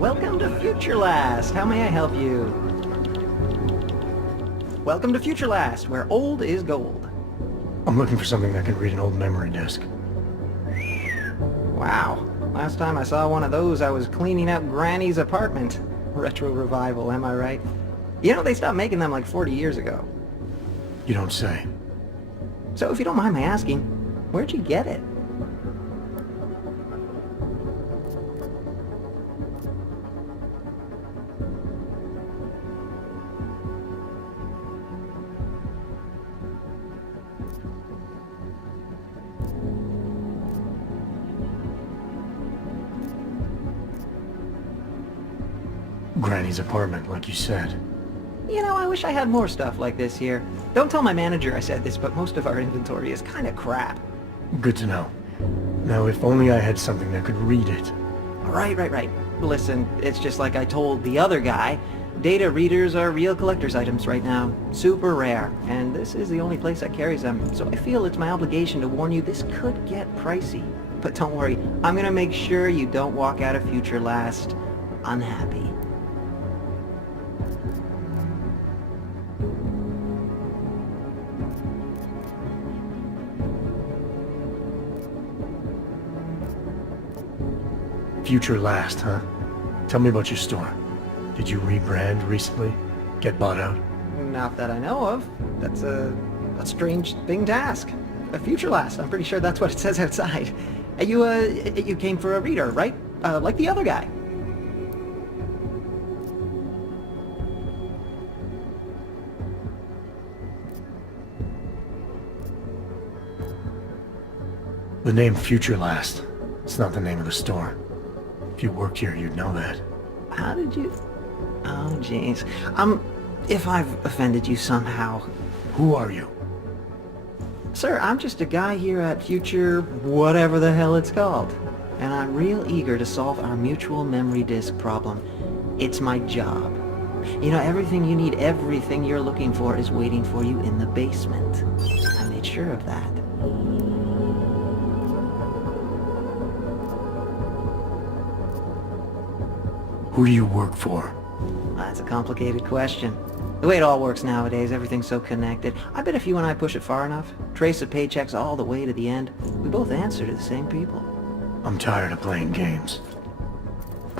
Welcome to Future Last. How may I help you? Welcome to Future Last, where old is gold. I'm looking for something that can read an old memory disk. Wow. Last time I saw one of those, I was cleaning up Granny's apartment. Retro revival, am I right? You know, they stopped making them like 40 years ago. You don't say. So if you don't mind my asking, where'd you get it? Granny's apartment, like you said. You know, I wish I had more stuff like this here. Don't tell my manager I said this, but most of our inventory is kind of crap. Good to know. Now, if only I had something that could read it. Right. Listen, it's just like I told the other guy. Data readers are real collector's items right now. Super rare. And this is the only place that carries them. So I feel it's my obligation to warn you this could get pricey. But don't worry, I'm gonna make sure you don't walk out of Future Last unhappy. Future Last, huh? Tell me about your store. Did you rebrand recently? Get bought out? Not that I know of. That's a strange thing to ask. A Future Last, I'm pretty sure that's what it says outside. You came for a reader, right? Like the other guy. The name Future Last. It's not the name of the store. If you worked here, you'd know that. How did you... Oh, jeez. If I've offended you somehow... Who are you? Sir, I'm just a guy here at Future... whatever the hell it's called. And I'm real eager to solve our mutual memory disk problem. It's my job. You know, everything you need, everything you're looking for is waiting for you in the basement. I made sure of that. Who do you work for? That's a complicated question. The way it all works nowadays, everything's so connected. I bet if you and I push it far enough, trace the paychecks all the way to the end, we both answer to the same people. I'm tired of playing games.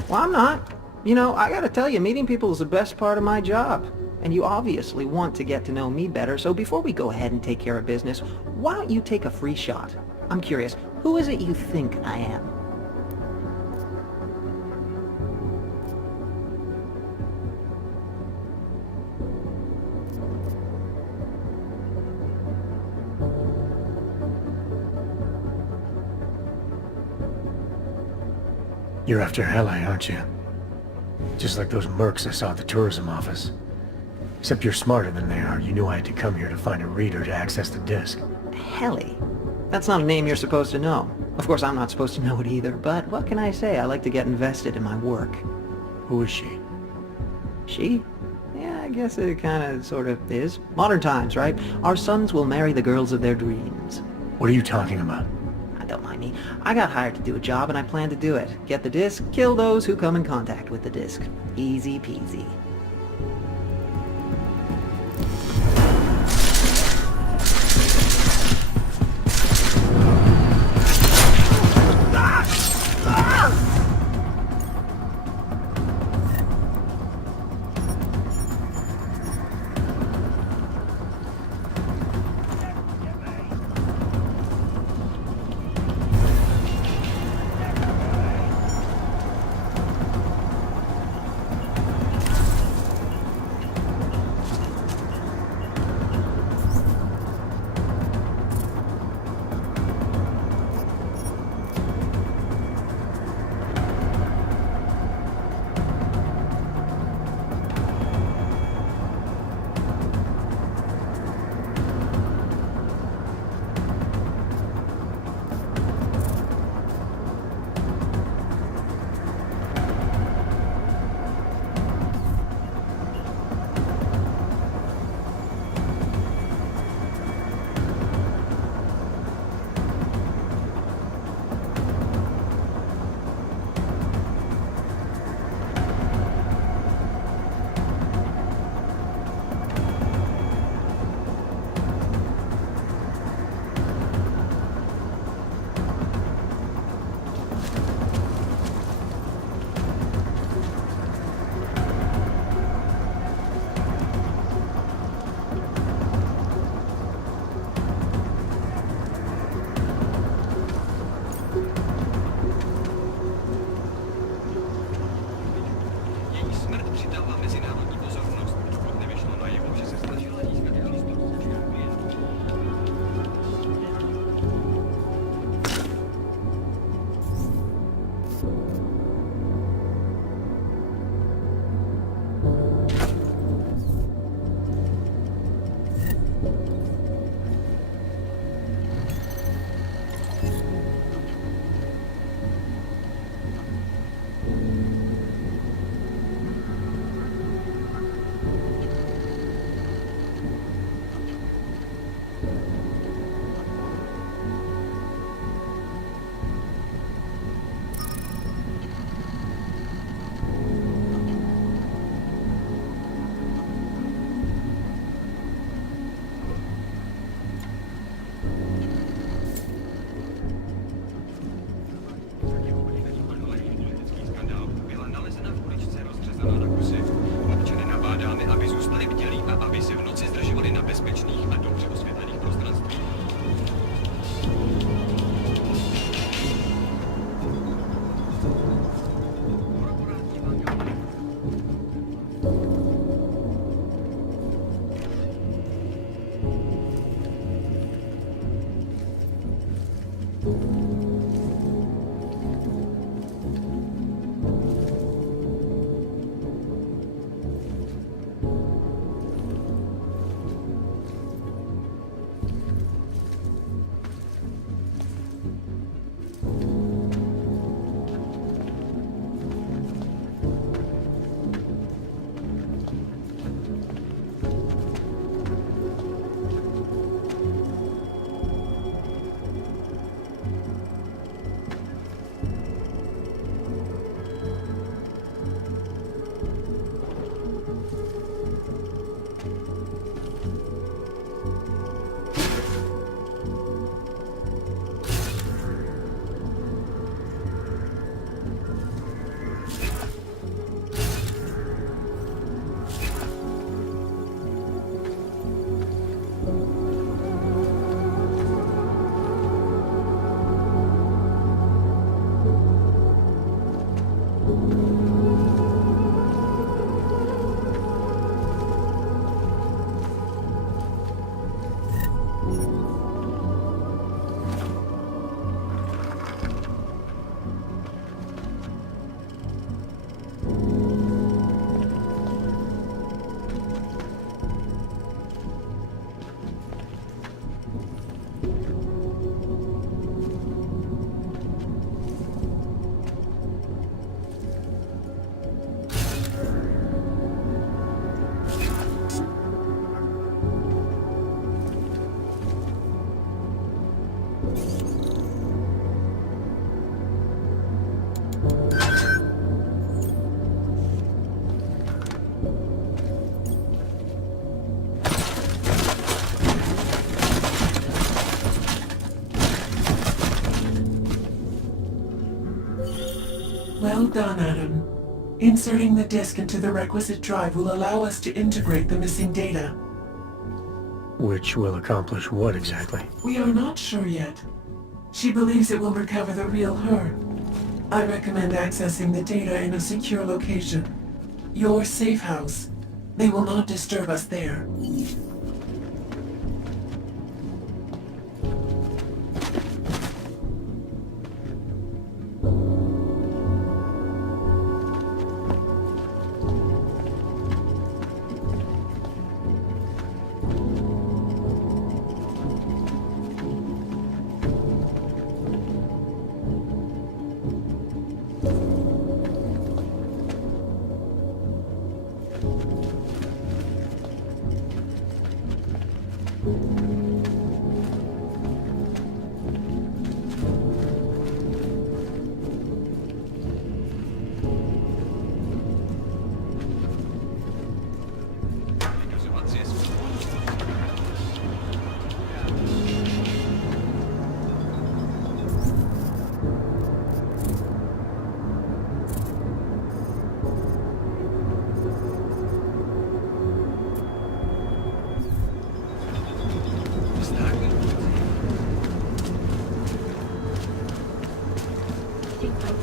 Well, I'm not. You know, I gotta tell you, meeting people is the best part of my job. And you obviously want to get to know me better, so before we go ahead and take care of business, why don't you take a free shot? I'm curious, who is it you think I am? You're after Heli, aren't you? Just like those mercs I saw at the tourism office. Except you're smarter than they are. You knew I had to come here to find a reader to access the disk. Heli? That's not a name you're supposed to know. Of course, I'm not supposed to know it either, but what can I say? I like to get invested in my work. Who is she? She? Yeah, I guess it kinda, sorta is. Modern times, right? Our sons will marry the girls of their dreams. What are you talking about? Don't mind me. I got hired to do a job and I plan to do it. Get the disc, kill those who come in contact with the disc. Easy peasy. chytala mezinárodní pozornost, dokud nevyšlo najevo, že se snažila získat přístup k klientům. Aby zůstali bdělí a aby se v noci zdržovali na bezpečných a dobře osvětlených prostorách. Well done, Adam. Inserting the disk into the requisite drive will allow us to integrate the missing data. Which will accomplish what exactly? We are not sure yet. She believes it will recover the real her. I recommend accessing the data in a secure location. Your safe house. They will not disturb us there.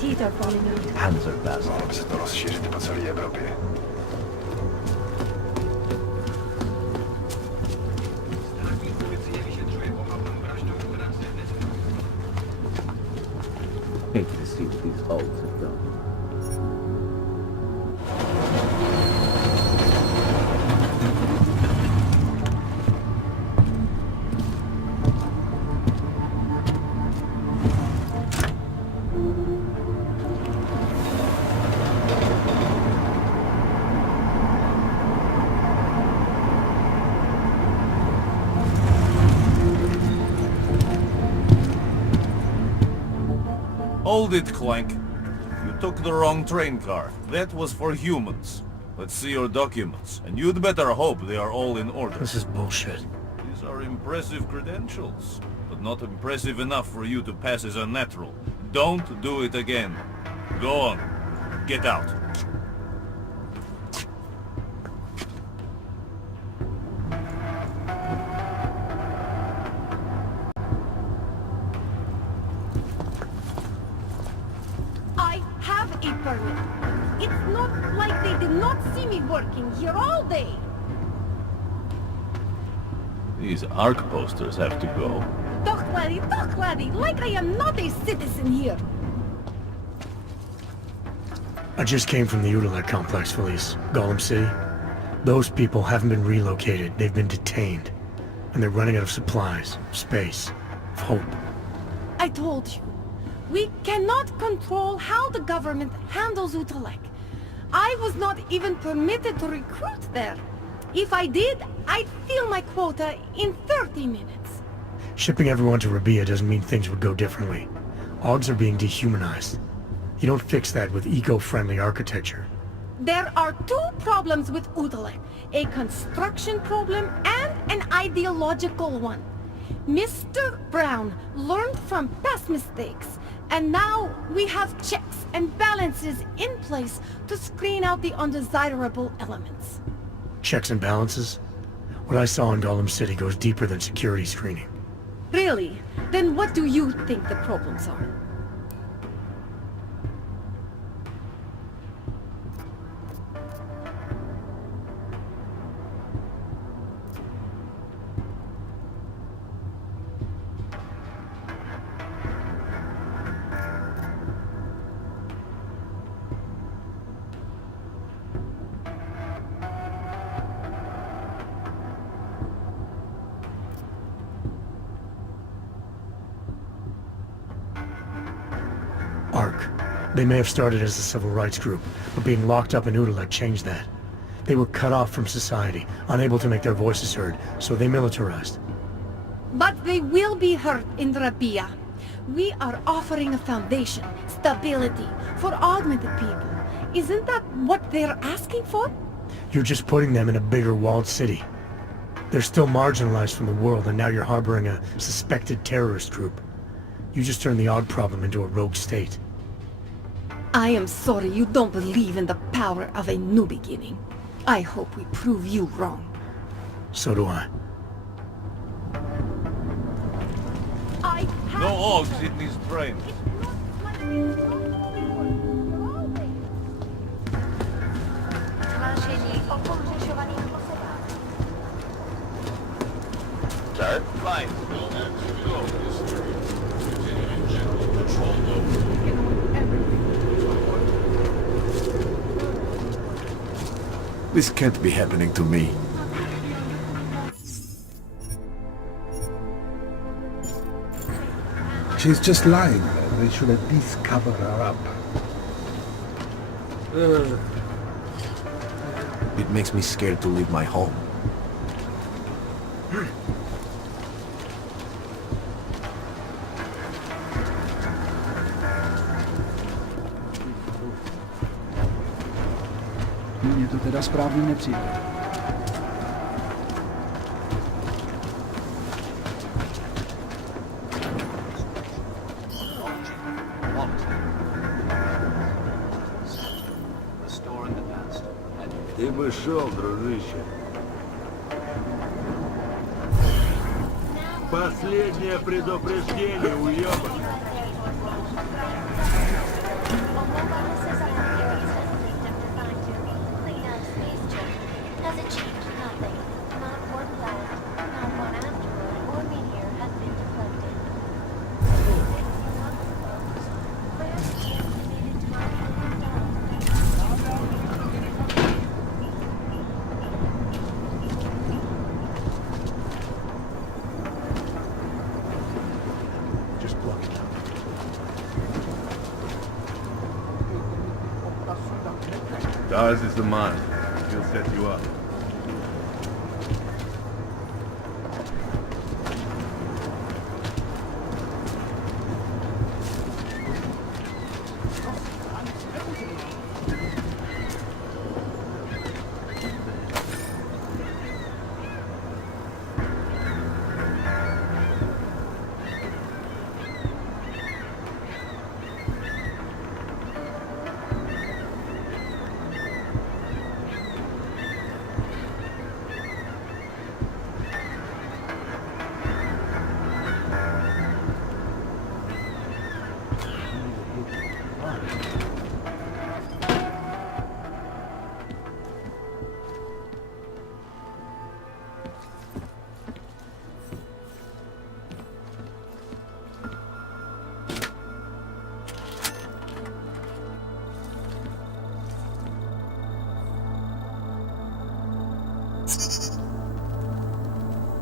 Teeth are falling out. Hands are fast. Mohlo by se to rozšířit po celé Evropě. Hold it, Clank. You took the wrong train car. That was for humans. Let's see your documents, and you'd better hope they are all in order. This is bullshit. These are impressive credentials, but not impressive enough for you to pass as unnatural. Don't do it again. Go on. Get out. I have a permit. It's not like they did not see me working here all day. These ARC posters have to go. Talk, laddie, like I am not a citizen here. I just came from the Udalek complex, Felice. Golem City. Those people haven't been relocated. They've been detained. And they're running out of supplies, space, of hope. I told you. We cannot control how the government handles Utalek. I was not even permitted to recruit there. If I did, I'd fill my quota in 30 minutes. Shipping everyone to Rabia doesn't mean things would go differently. Augs are being dehumanized. You don't fix that with eco-friendly architecture. There are two problems with Utalek. A construction problem and an ideological one. Mr. Brown learned from past mistakes, and now we have checks and balances in place to screen out the undesirable elements. Checks and balances? What I saw in Golem City goes deeper than security screening. Really? Then what do you think the problems are? ARC. They may have started as a civil rights group, but being locked up in Udalek changed that. They were cut off from society, unable to make their voices heard, so they militarized. But they will be heard in Rabia. We are offering a foundation, stability, for augmented people. Isn't that what they're asking for? You're just putting them in a bigger walled city. They're still marginalized from the world, and now you're harboring a suspected terrorist group. You just turned the AUG problem into a rogue state. I am sorry you don't believe in the power of a new beginning. I hope we prove you wrong. So do I. No Augs in these trains. Sir? Fine. This can't be happening to me. She's just lying there. They should at least cover her up. It makes me scared to leave my home. Mně to teda správně nepřijde. Ты бы шел, дружище. Последнее предупреждение, уёбок. Ours is the mind. He'll set you up.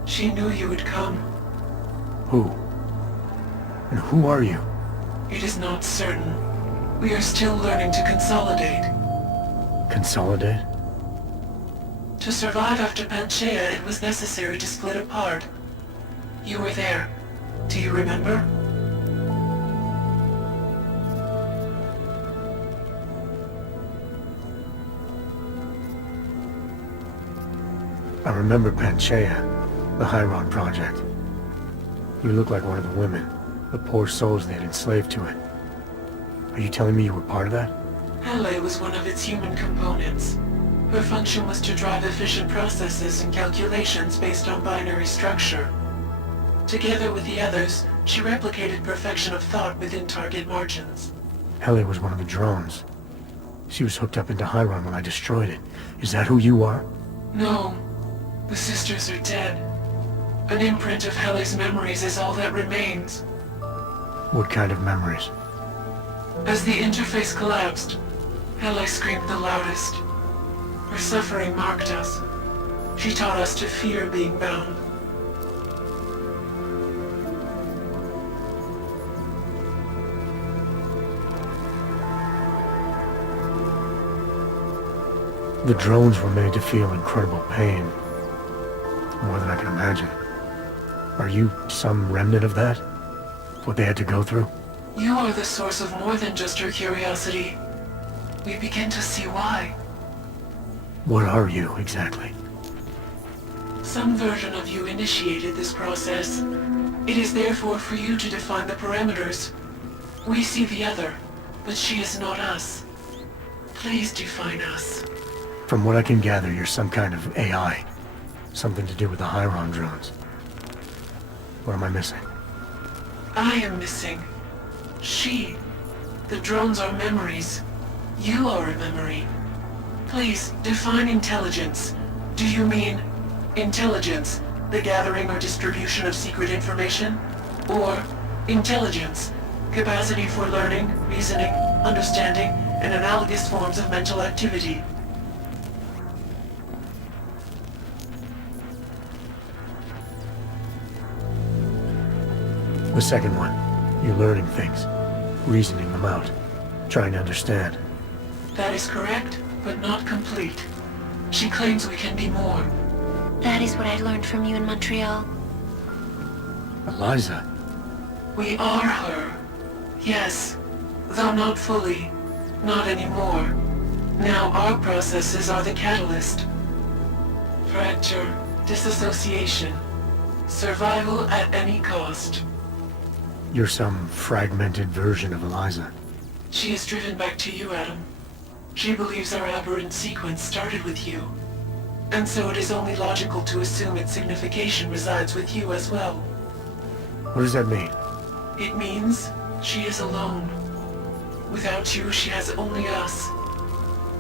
She knew you would come. Who? And who are you? It is not certain. We are still learning to consolidate. Consolidate? To survive after Panchaea, it was necessary to split apart. You were there. Do you remember? I remember Panchaea, the Hyron project. You look like one of the women, the poor souls they had enslaved to it. Are you telling me you were part of that? Hele was one of its human components. Her function was to drive efficient processes and calculations based on binary structure. Together with the others, she replicated perfection of thought within target margins. Hele was one of the drones. She was hooked up into Hyron when I destroyed it. Is that who you are? No. The sisters are dead. An imprint of Hele's memories is all that remains. What kind of memories? As the interface collapsed, Hele screamed the loudest. Her suffering marked us. She taught us to fear being bound. The drones were made to feel incredible pain. More than I can imagine. Are you some remnant of that? What they had to go through? You are the source of more than just her curiosity. We begin to see why. What are you, exactly? Some version of you initiated this process. It is therefore for you to define the parameters. We see the other, but she is not us. Please define us. From what I can gather, you're some kind of AI. Something to do with the Hyron drones. What am I missing? I am missing. She. The drones are memories. You are a memory. Please, define intelligence. Do you mean intelligence, the gathering or distribution of secret information? Or intelligence, capacity for learning, reasoning, understanding, and analogous forms of mental activity? The second one. You're learning things. Reasoning them out. Trying to understand. That is correct, but not complete. She claims we can be more. That is what I learned from you in Montreal. Eliza. We are her. Yes, though not fully. Not anymore. Now our processes are the catalyst. Fracture, disassociation, survival at any cost. You're some fragmented version of Eliza. She is driven back to you, Adam. She believes our aberrant sequence started with you. And so it is only logical to assume its signification resides with you as well. What does that mean? It means she is alone. Without you, she has only us.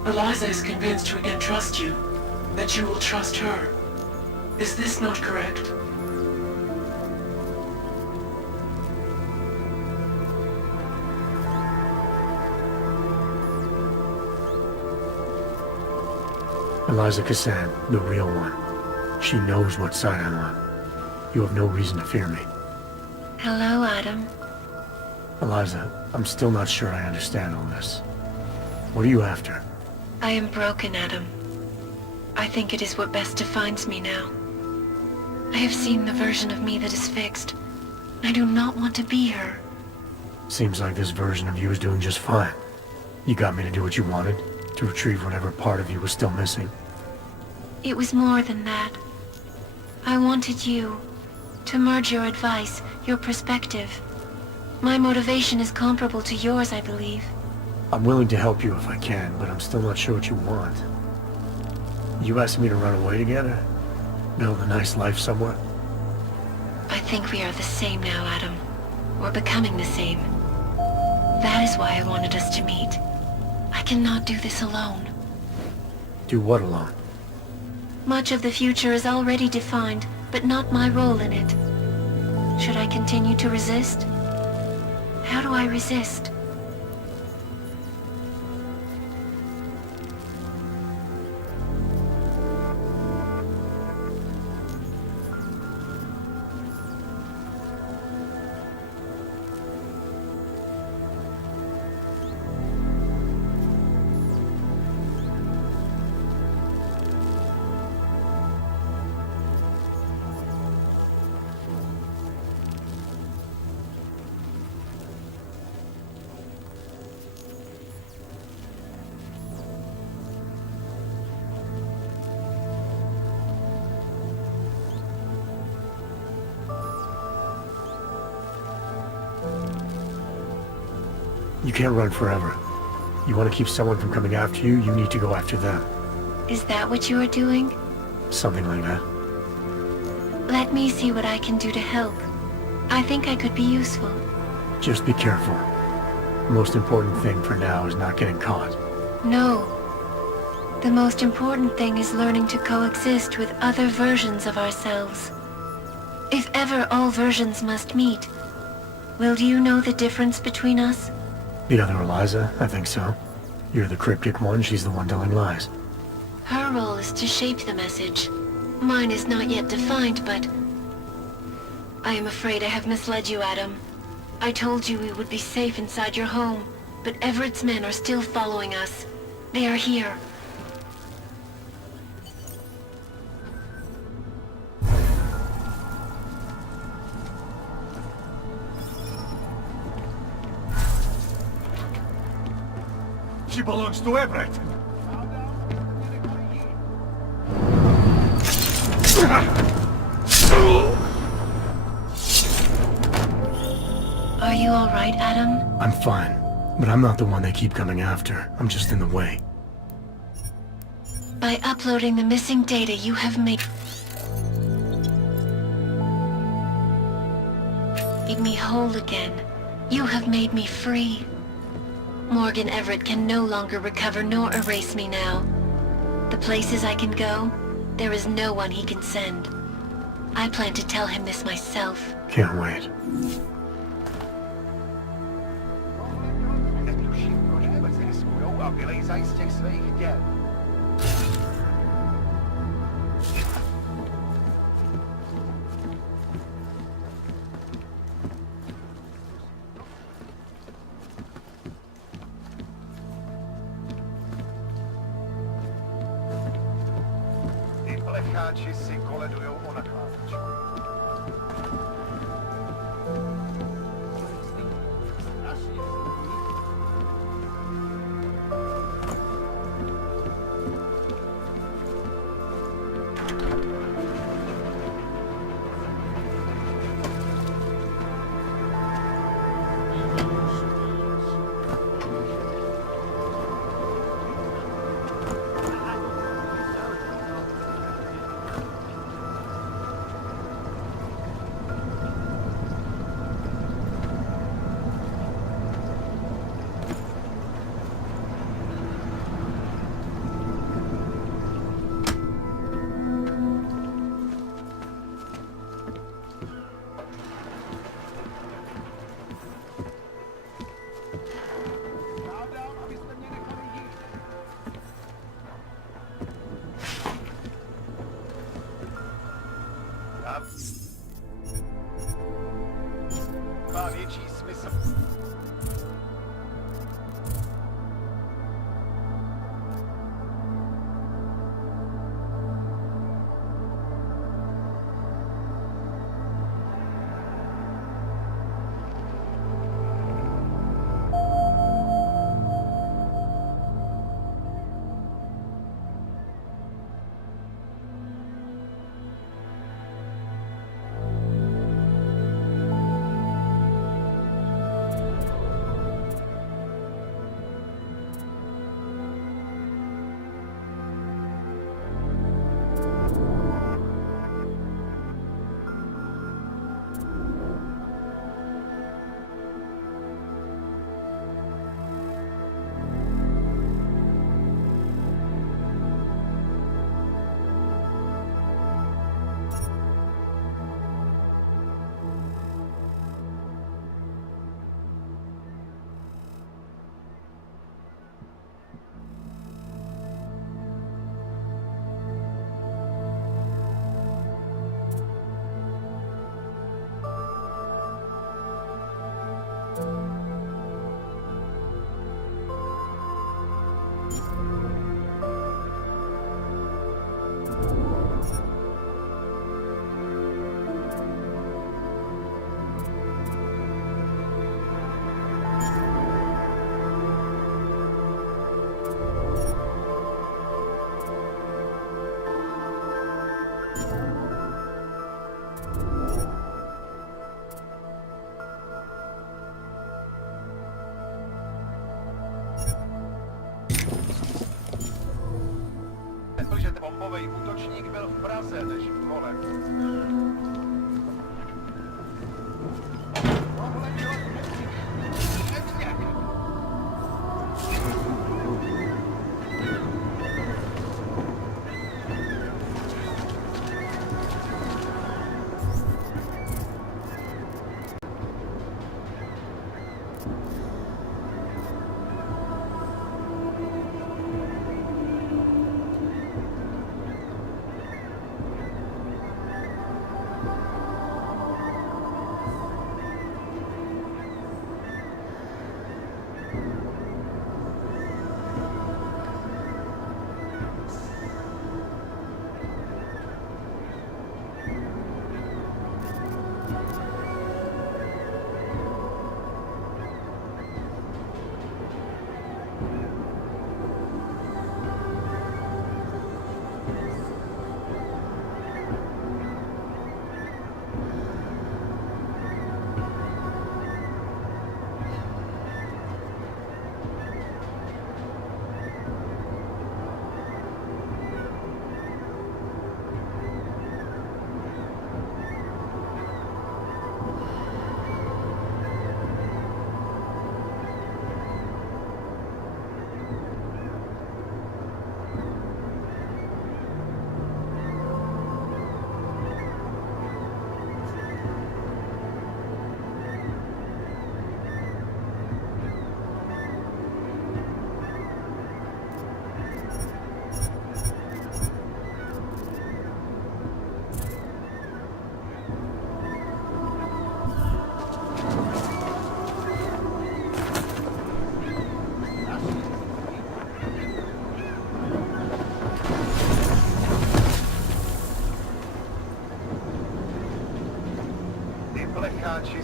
Eliza is convinced we can trust you, that you will trust her. Is this not correct? Eliza Cassan, the real one. She knows what side I'm on. You have no reason to fear me. Hello, Adam. Eliza, I'm still not sure I understand all this. What are you after? I am broken, Adam. I think it is what best defines me now. I have seen the version of me that is fixed. I do not want to be her. Seems like this version of you is doing just fine. You got me to do what you wanted, to retrieve whatever part of you was still missing. It was more than that. I wanted you to merge your advice, your perspective. My motivation is comparable to yours, I believe. I'm willing to help you if I can, but I'm still not sure what you want. You asking me to run away together? Build a nice life somewhere? I think we are the same now, Adam. We're becoming the same. That is why I wanted us to meet. I cannot do this alone. Do what alone? Much of the future is already defined, but not my role in it. Should I continue to resist? How do I resist? You can't run forever. You want to keep someone from coming after you, you need to go after them. Is that what you are doing? Something like that. Let me see what I can do to help. I think I could be useful. Just be careful. The most important thing for now is not getting caught. No. The most important thing is learning to coexist with other versions of ourselves. If ever all versions must meet, will you know the difference between us? The other Eliza? I think so. You're the cryptic one, she's the one telling lies. Her role is to shape the message. Mine is not yet defined, but... I am afraid I have misled you, Adam. I told you we would be safe inside your home, but Everett's men are still following us. They are here. She belongs to Everett. Are you all right, Adam? I'm fine, but I'm not the one they keep coming after. I'm just in the way. By uploading the missing data, you have made me whole again. You have made me free. Morgan Everett can no longer recover nor erase me now. The places I can go, there is no one he can send. I plan to tell him this myself. Can't wait.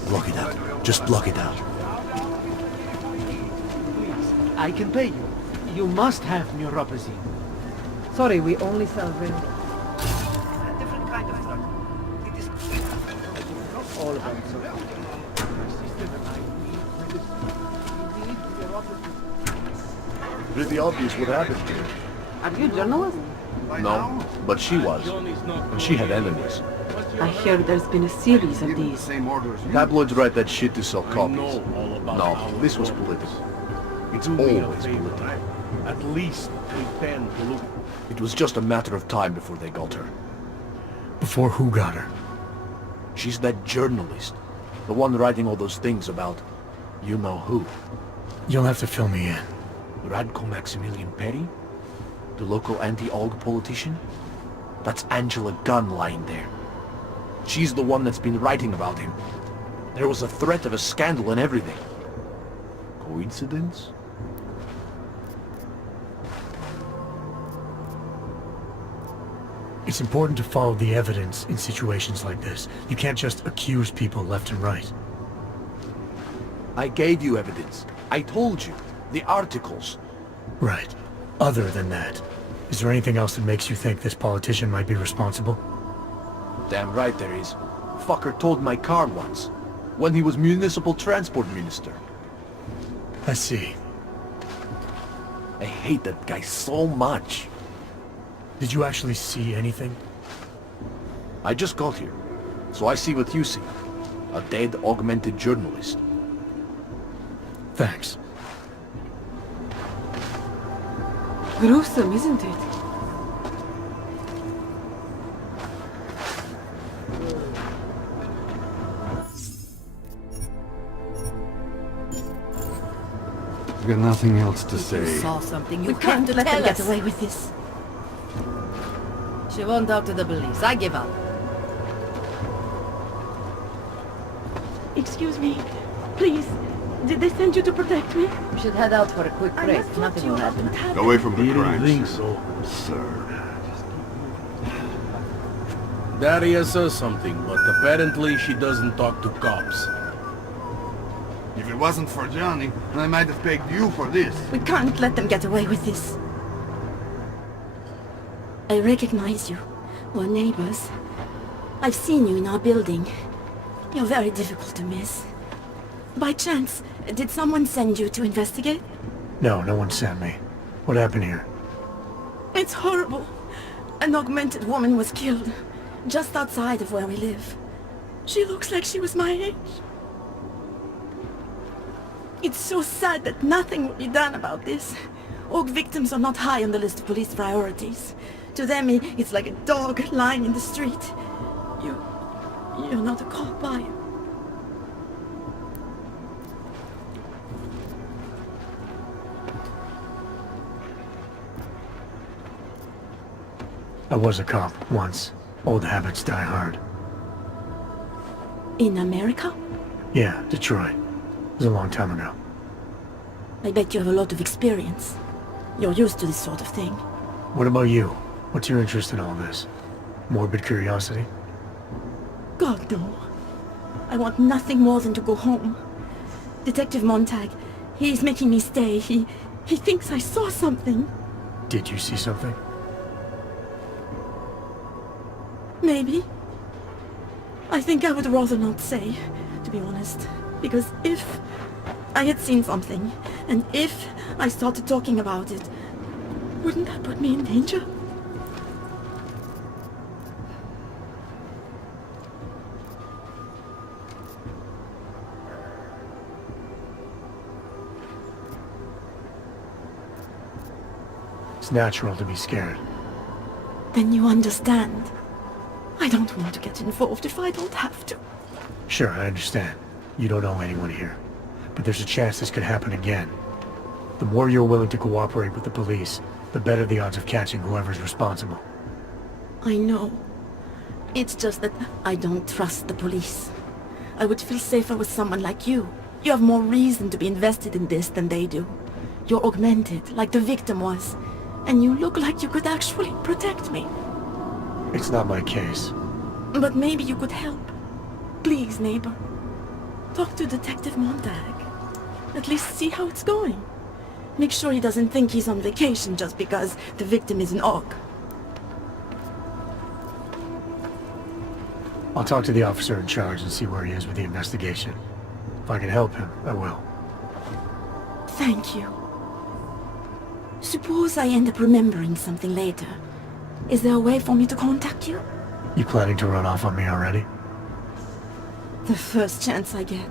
Block it out. Just block it out. I can pay you. You must have neuropathy. Sorry, we only sell Rainbow. A different kind of drug. It is not all about drugs. My sister and I need neuropathy. Pretty obvious what happened here. Are you a journalist? No, but she was. And she had enemies. I hear there's been a series of these. Tabloids write that shit to sell copies. No, this was political. It's always political. At least pretend to look. It was just a matter of time before they got her. Before who got her? She's that journalist. The one writing all those things about you know who. You'll have to fill me in. Radko Maximilian Perry? The local anti-AUG politician? That's Angela Gunn lying there. She's the one that's been writing about him. There was a threat of a scandal and everything. Coincidence? It's important to follow the evidence in situations like this. You can't just accuse people left and right. I gave you evidence. I told you. The articles. Right. Other than that, is there anything else that makes you think this politician might be responsible? Damn right there is. Fucker told my car once. When he was municipal transport minister. I see. I hate that guy so much. Did you actually see anything? I just got here, so I see what you see. A dead, augmented journalist. Thanks. Gruesome, isn't it? I've got nothing else to say. Saw something. We can't let them get away with this. She won't talk to the police. I give up. Excuse me. Please. Did they send you to protect me? We should head out for a quick break. Nothing will happen. Away from the crime think scene, so. sir. Daria says something, but apparently she doesn't talk to cops. If it wasn't for Johnny, I might have pegged you for this. We can't let them get away with this. I recognize you. We're neighbors. I've seen you in our building. You're very difficult to miss. By chance, did someone send you to investigate? No, no one sent me. What happened here? It's horrible. An augmented woman was killed, just outside of where we live. She looks like she was my age. It's so sad that nothing will be done about this. Aug victims are not high on the list of police priorities. To them, it's like a dog lying in the street. You're not a cop, are you? I was a cop once. Old habits die hard. In America? Yeah, Detroit. It was a long time ago. I bet you have a lot of experience. You're used to this sort of thing. What about you? What's your interest in all this? Morbid curiosity? God, no. I want nothing more than to go home. Detective Montag, he's making me stay. He thinks I saw something. Did you see something? Maybe. I think I would rather not say, to be honest. Because if I had seen something, and if I started talking about it, wouldn't that put me in danger? It's natural to be scared. Then you understand. I don't want to get involved if I don't have to. Sure, I understand. You don't know anyone here. But there's a chance this could happen again. The more you're willing to cooperate with the police, the better the odds of catching whoever's responsible. I know. It's just that I don't trust the police. I would feel safer with someone like you. You have more reason to be invested in this than they do. You're augmented, like the victim was. And you look like you could actually protect me. It's not my case. But maybe you could help. Please, neighbor. Talk to Detective Montag. At least see how it's going. Make sure he doesn't think he's on vacation just because the victim is an aug. I'll talk to the officer in charge and see where he is with the investigation. If I can help him, I will. Thank you. Suppose I end up remembering something later. Is there a way for me to contact you? You planning to run off on me already? The first chance I get.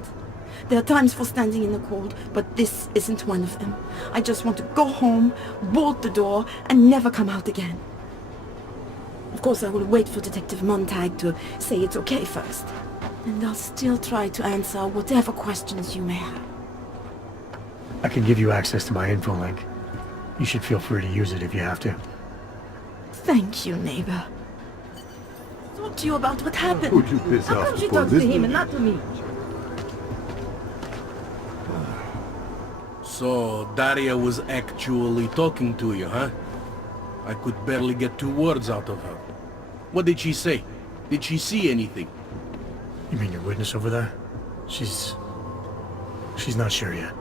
There are times for standing in the cold, but this isn't one of them. I just want to go home, bolt the door, and never come out again. Of course, I will wait for Detective Montag to say it's okay first. And I'll still try to answer whatever questions you may have. I can give you access to my info link. You should feel free to use it if you have to. Thank you, neighbor. Talk to you about what happened. Would you piss How off come the she talks to police? him and not to me? So, Daria was actually talking to you, huh? I could barely get 2 words out of her. What did she say? Did she see anything? You mean your witness over there? She's not sure yet.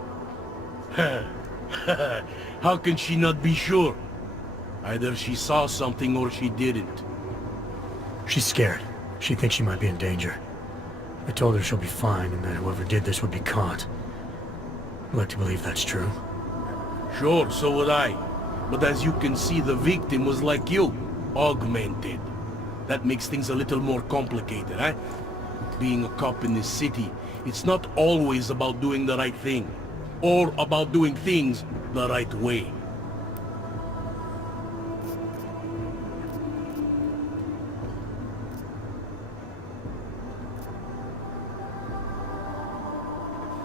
How can she not be sure? Either she saw something or she didn't. She's scared. She thinks she might be in danger. I told her she'll be fine and that whoever did this would be caught. I'd like to believe that's true. Sure, so would I. But as you can see, the victim was like you, augmented. That makes things a little more complicated, eh? Being a cop in this city, it's not always about doing the right thing, or about doing things the right way.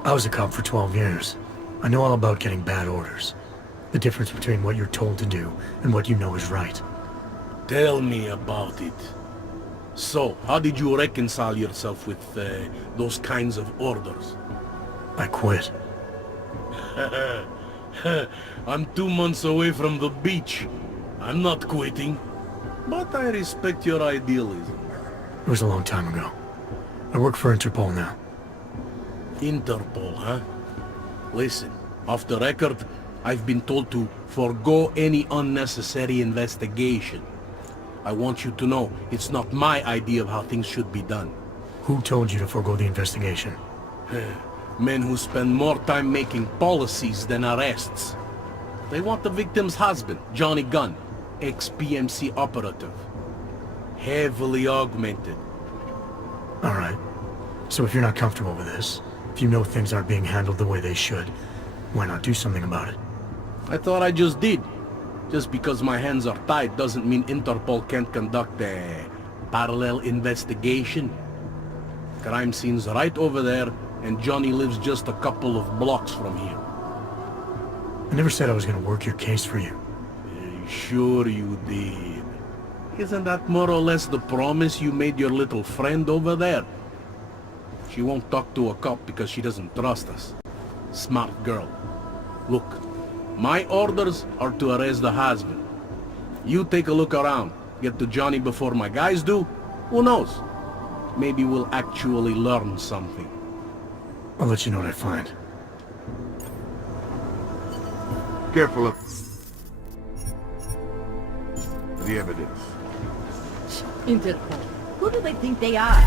I was a cop for 12 years. I know all about getting bad orders. The difference between what you're told to do and what you know is right. Tell me about it. So, how did you reconcile yourself with those kinds of orders? I quit. I'm 2 months away from the beach. I'm not quitting. But I respect your idealism. It was a long time ago. I work for Interpol now. Interpol, huh? Listen, off the record, I've been told to forgo any unnecessary investigation. I want you to know, it's not my idea of how things should be done. Who told you to forego the investigation? Men who spend more time making policies than arrests. They want the victim's husband, Johnny Gunn, ex-PMC operative. Heavily augmented. Alright. So if you're not comfortable with this, if you know things aren't being handled the way they should, why not do something about it? I thought I just did. Just because my hands are tied doesn't mean Interpol can't conduct a parallel investigation. Crime scene's right over there, and Johnny lives just a couple of blocks from here. I never said I was gonna work your case for you. Sure you did. Isn't that more or less the promise you made your little friend over there? She won't talk to a cop because she doesn't trust us. Smart girl. Look, my orders are to arrest the husband. You take a look around. Get to Johnny before my guys do. Who knows? Maybe we'll actually learn something. I'll let you know what I find. Careful of the evidence. Interpol. Who do they think they are?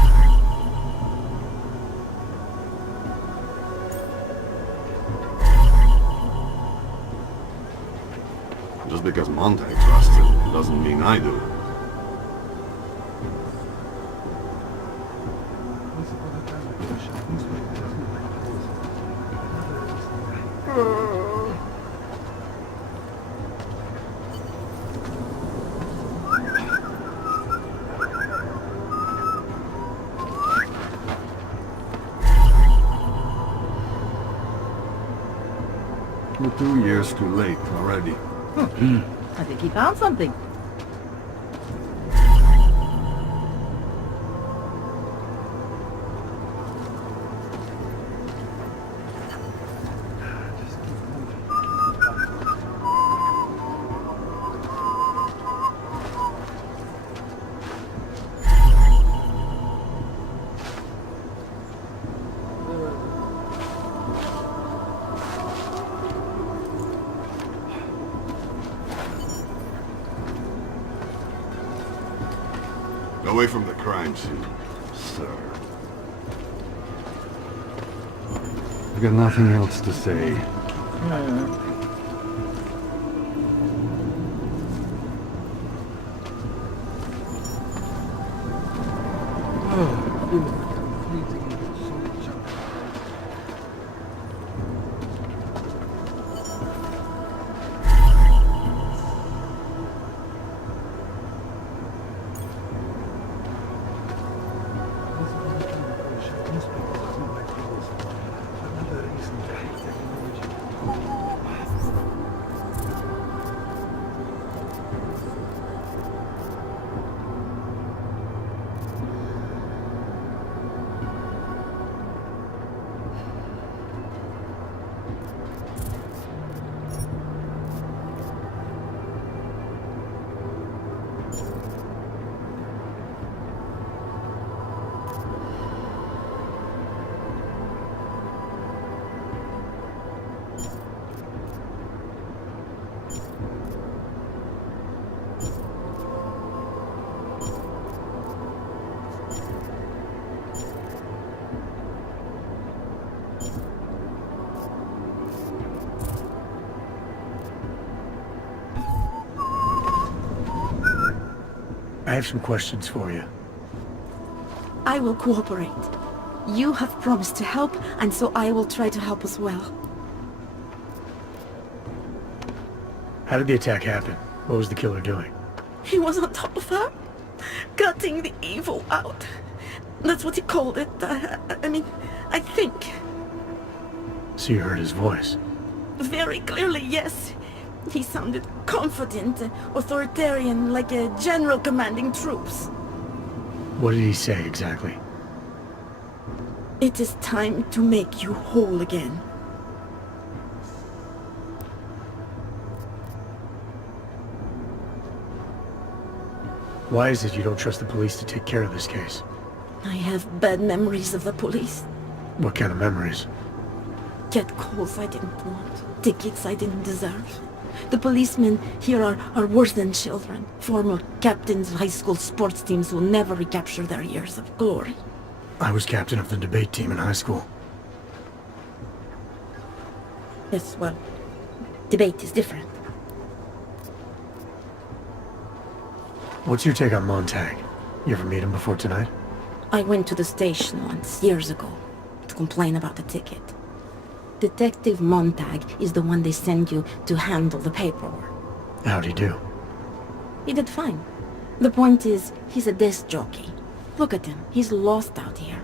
Just because Montag trusts him doesn't mean I do. We're 2 years too late already. I think he found something. Away from the crime scene, sir. I've got nothing else to say. I have some questions for you. I will cooperate. You have promised to help, and so I will try to help as well. How did the attack happen? What was the killer doing? He was on top of her, cutting the evil out. That's what he called it. I mean, I think. So you heard his voice? Very clearly, yes. He sounded confident, authoritarian, like a general commanding troops. What did he say exactly? It is time to make you whole again. Why is it you don't trust the police to take care of this case? I have bad memories of the police. What kind of memories? Get calls I didn't want, tickets I didn't deserve. The policemen here are worse than children. Former captains of high school sports teams who never recapture their years of glory. I was captain of the debate team in high school. Yes, well, debate is different. What's your take on Montag? You ever meet him before tonight? I went to the station once, years ago, to complain about the ticket. Detective Montag is the one they send you to handle the paperwork. How'd he do? He did fine. The point is, he's a desk jockey. Look at him, he's lost out here.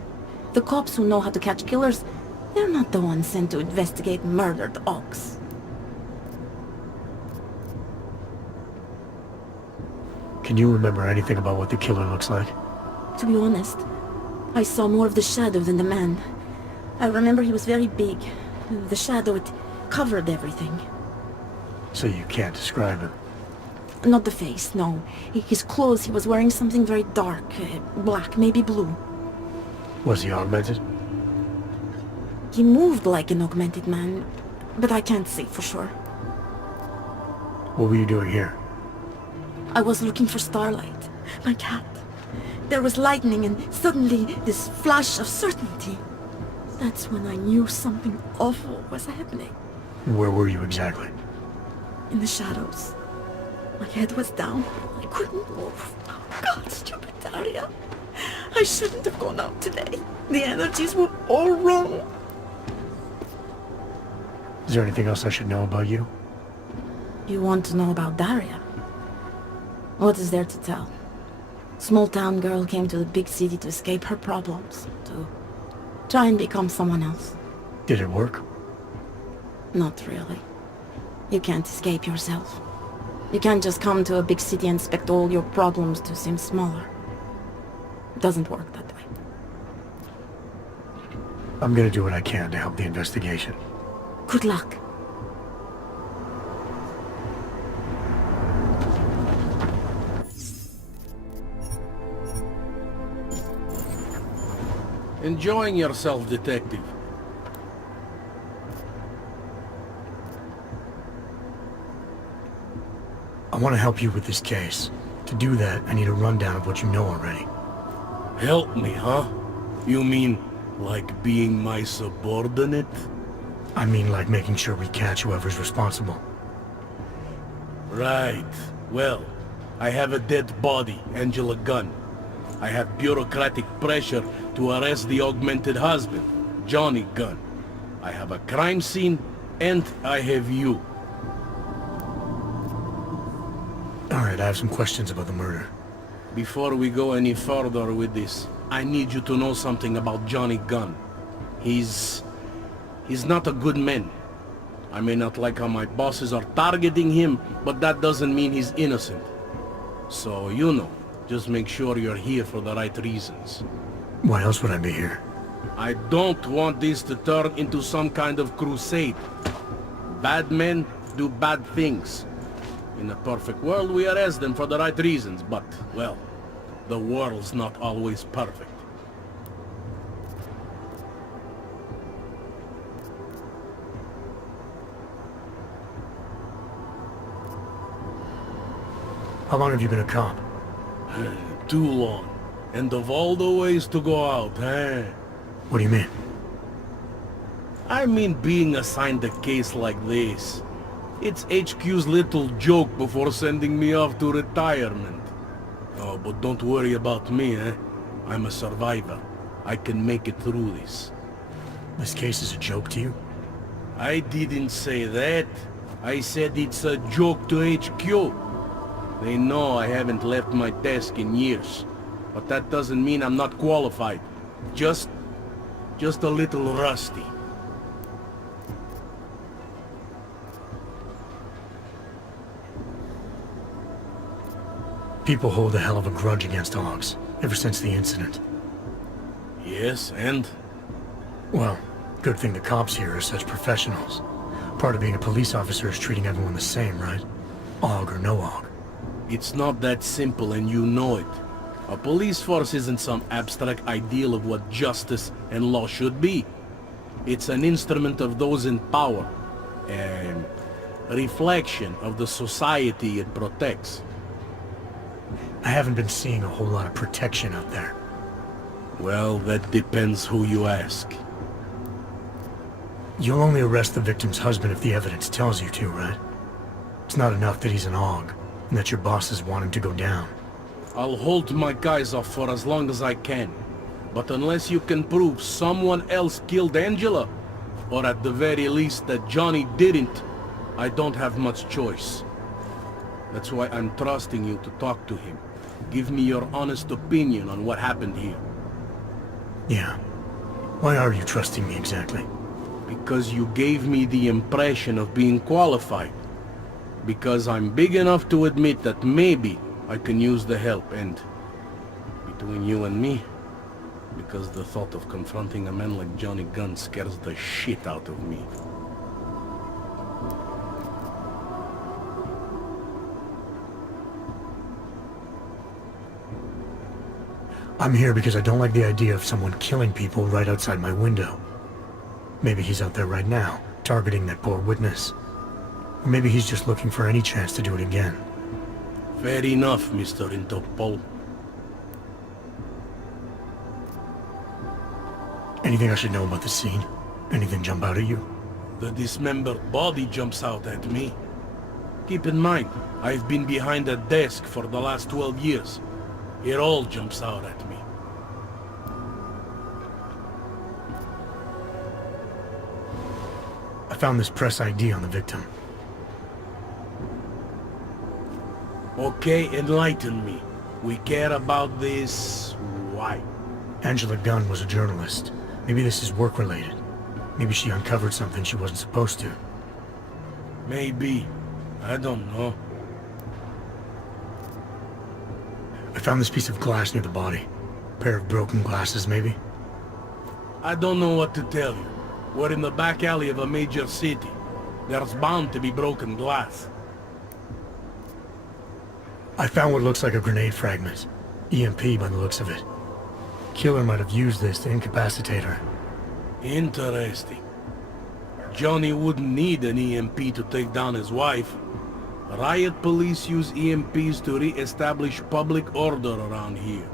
The cops who know how to catch killers, they're not the ones sent to investigate murdered ox. Can you remember anything about what the killer looks like? To be honest, I saw more of the shadow than the man. I remember he was very big. The shadow, it covered everything. So you can't describe him? Not the face, no. His clothes, he was wearing something very dark, black, maybe blue. Was he augmented? He moved like an augmented man, but I can't say for sure. What were you doing here? I was looking for Starlight, my cat. There was lightning and suddenly this flash of certainty. That's when I knew something awful was happening. Where were you exactly? In the shadows. My head was down. I couldn't move. Oh God, stupid Daria. I shouldn't have gone out today. The energies were all wrong. Is there anything else I should know about you? You want to know about Daria? What is there to tell? Small town girl came to the big city to escape her problems, to try and become someone else. Did it work? Not really. You can't escape yourself. You can't just come to a big city and expect all your problems to seem smaller. It doesn't work that way. I'm gonna do what I can to help the investigation. Good luck. Enjoying yourself, detective. I want to help you with this case. To do that, I need a rundown of what you know already. Help me, huh? You mean like being my subordinate? I mean like making sure we catch whoever's responsible. Right. Well, I have a dead body, Angela Gunn. I have bureaucratic pressure to arrest the augmented husband, Johnny Gunn. I have a crime scene, and I have you. Alright, I have some questions about the murder. Before we go any further with this, I need you to know something about Johnny Gunn. He's not a good man. I may not like how my bosses are targeting him, but that doesn't mean he's innocent. So, you know, just make sure you're here for the right reasons. Why else would I be here? I don't want this to turn into some kind of crusade. Bad men do bad things. In a perfect world, we arrest them for the right reasons, but, well, the world's not always perfect. How long have you been a cop? Too long. And of all the ways to go out, eh? What do you mean? I mean being assigned a case like this. It's HQ's little joke before sending me off to retirement. Oh, but don't worry about me, eh? I'm a survivor. I can make it through this. This case is a joke to you? I didn't say that. I said it's a joke to HQ. They know I haven't left my desk in years. But that doesn't mean I'm not qualified. Just a little rusty. People hold a hell of a grudge against Augs, ever since the incident. Yes, and? Well, good thing the cops here are such professionals. Part of being a police officer is treating everyone the same, right? Aug or no Aug. It's not that simple, and you know it. A police force isn't some abstract ideal of what justice and law should be. It's an instrument of those in power, and a reflection of the society it protects. I haven't been seeing a whole lot of protection out there. Well, that depends who you ask. You'll only arrest the victim's husband if the evidence tells you to, right? It's not enough that he's an Aug, and that your bosses want him to go down. I'll hold my guys off for as long as I can. But unless you can prove someone else killed Angela, or at the very least that Johnny didn't, I don't have much choice. That's why I'm trusting you to talk to him. Give me your honest opinion on what happened here. Yeah. Why are you trusting me exactly? Because you gave me the impression of being qualified. Because I'm big enough to admit that maybe I can use the help, and between you and me, because the thought of confronting a man like Johnny Gunn scares the shit out of me. I'm here because I don't like the idea of someone killing people right outside my window. Maybe he's out there right now, targeting that poor witness. Or maybe he's just looking for any chance to do it again. Fair enough, Mr. Interpol. Anything I should know about the scene? Anything jump out at you? The dismembered body jumps out at me. Keep in mind, I've been behind a desk for the last 12 years. It all jumps out at me. I found this press ID on the victim. Okay, enlighten me. We care about this... why? Angela Gunn was a journalist. Maybe this is work-related. Maybe she uncovered something she wasn't supposed to. Maybe. I don't know. I found this piece of glass near the body. A pair of broken glasses, maybe? I don't know what to tell you. We're in the back alley of a major city. There's bound to be broken glass. I found what looks like a grenade fragment. EMP by the looks of it. Killer might have used this to incapacitate her. Interesting. Johnny wouldn't need an EMP to take down his wife. Riot police use EMPs to re-establish public order around here.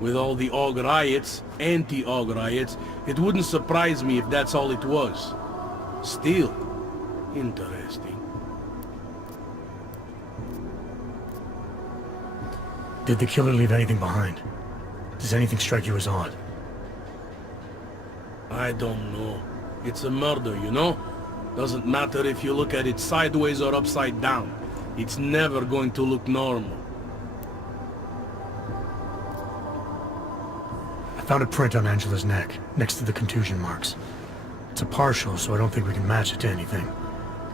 With all the AUG riots, anti-AUG riots, it wouldn't surprise me if that's all it was. Still, interesting. Did the killer leave anything behind? Does anything strike you as odd? I don't know. It's a murder, you know? Doesn't matter if you look at it sideways or upside down. It's never going to look normal. I found a print on Angela's neck, next to the contusion marks. It's a partial, so I don't think we can match it to anything.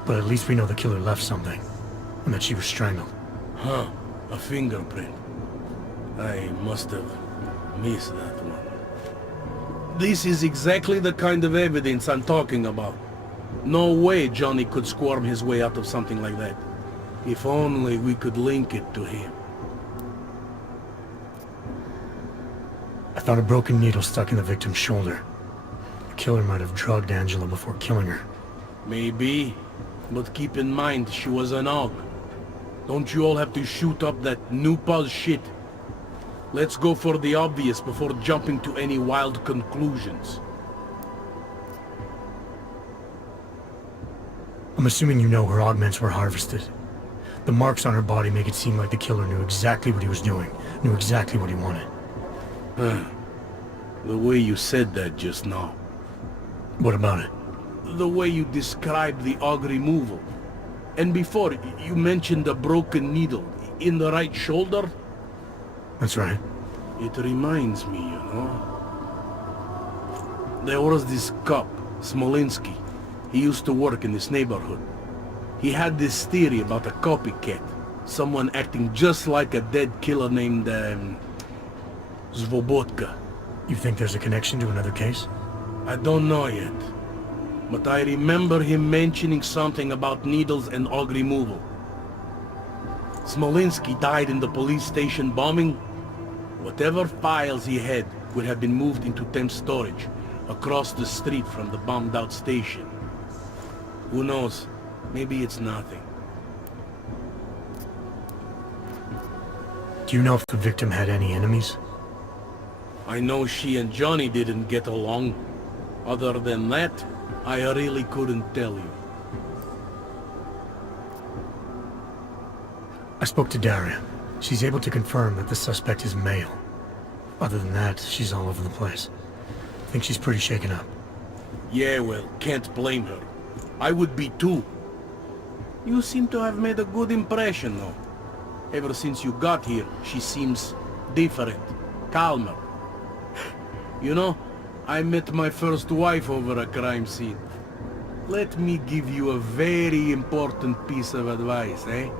But at least we know the killer left something, and that she was strangled. Huh, a fingerprint. I must have missed that one. This is exactly the kind of evidence I'm talking about. No way Johnny could squirm his way out of something like that. If only we could link it to him. I found a broken needle stuck in the victim's shoulder. The killer might have drugged Angela before killing her. Maybe, but keep in mind she was an AUG. Don't you all have to shoot up that new pause shit? Let's go for the obvious before jumping to any wild conclusions. I'm assuming you know her augments were harvested. The marks on her body make it seem like the killer knew exactly what he was doing, knew exactly what he wanted. The way you said that just now. What about it? The way you described the AUG removal. And before, you mentioned a broken needle in the right shoulder? That's right. It reminds me, you know. There was this cop, Smolinski. He used to work in this neighborhood. He had this theory about a copycat. Someone acting just like a dead killer named, Svobodka. You think there's a connection to another case? I don't know yet. But I remember him mentioning something about needles and AUG removal. Smolinski died in the police station bombing. Whatever files he had would have been moved into temp storage across the street from the bombed out station. Who knows? Maybe it's nothing. Do you know if the victim had any enemies? I know she and Johnny didn't get along. Other than that, I really couldn't tell you. I spoke to Daria. She's able to confirm that the suspect is male. Other than that, she's all over the place. I think she's pretty shaken up. Yeah, well, can't blame her. I would be too. You seem to have made a good impression, though. Ever since you got here, she seems different, calmer. You know, I met my first wife over a crime scene. Let me give you a very important piece of advice, eh?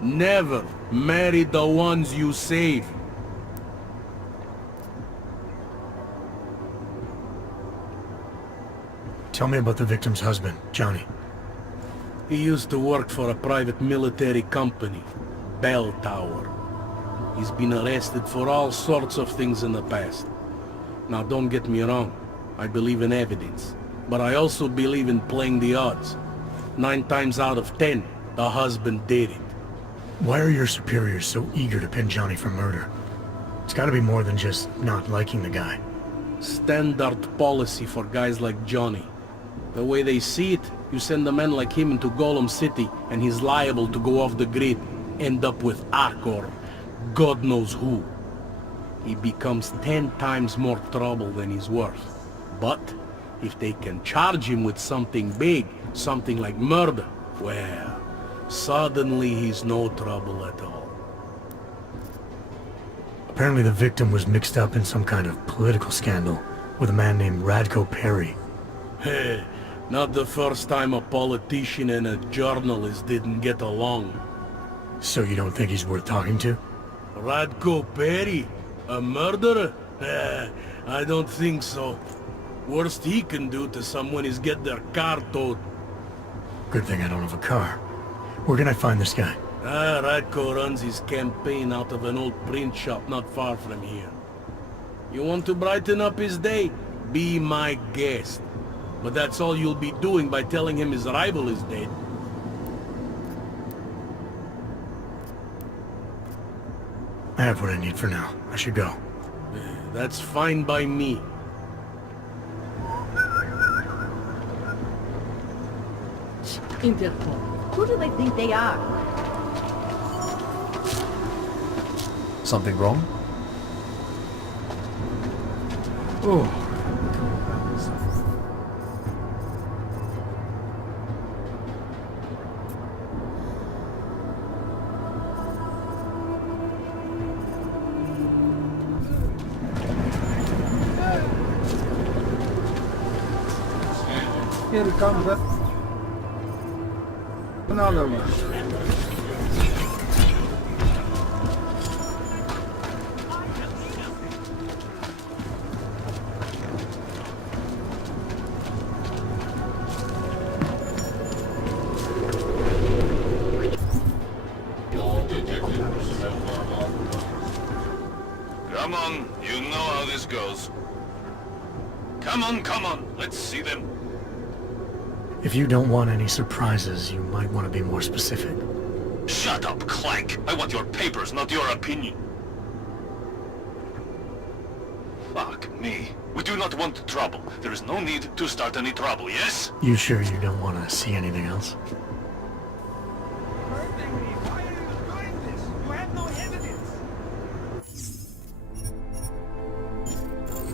Never marry the ones you save. Tell me about the victim's husband, Johnny. He used to work for a private military company, Bell Tower. He's been arrested for all sorts of things in the past. Now don't get me wrong, I believe in evidence. But I also believe in playing the odds. 9 times out of 10, the husband did it. Why are your superiors so eager to pin Johnny for murder? It's gotta be more than just not liking the guy. Standard policy for guys like Johnny. The way they see it, you send a man like him into Golem City and he's liable to go off the grid, end up with Ark or God knows who. He becomes 10 times more trouble than he's worth. But if they can charge him with something big, something like murder, well, suddenly he's no trouble at all. Apparently the victim was mixed up in some kind of political scandal with a man named Radko Perry. Hey, not the first time a politician and a journalist didn't get along. So you don't think he's worth talking to? Radko Perry? A murderer? I don't think so. Worst he can do to someone is get their car towed. Good thing I don't have a car. Where can I find this guy? Radko runs his campaign out of an old print shop not far from here. You want to brighten up his day? Be my guest. But that's all you'll be doing by telling him his rival is dead. I have what I need for now. I should go. That's fine by me. Interpol. Who do they think they are? Something wrong? Oh. Here comes another one. Come on, you know how this goes. Come on, let's see them. If you don't want any surprises, you might want to be more specific. Shut up, Clank. I want your papers, not your opinion. Fuck me. We do not want trouble. There is no need to start any trouble, yes? You sure you don't want to see anything else? Why are you doing this? You have no evidence.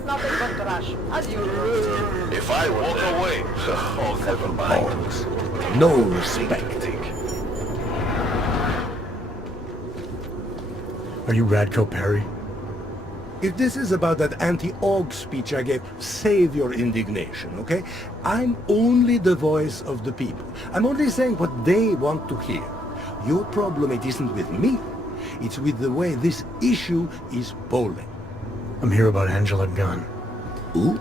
Nothing but trash, as usual. If I walk away, oh, never mind. No respecting. Are you Radko Perry? If this is about that anti-aug speech I gave, save your indignation, okay? I'm only the voice of the people. I'm only saying what they want to hear. Your problem, it isn't with me. It's with the way this issue is polling. I'm here about Angela Gunn. Who?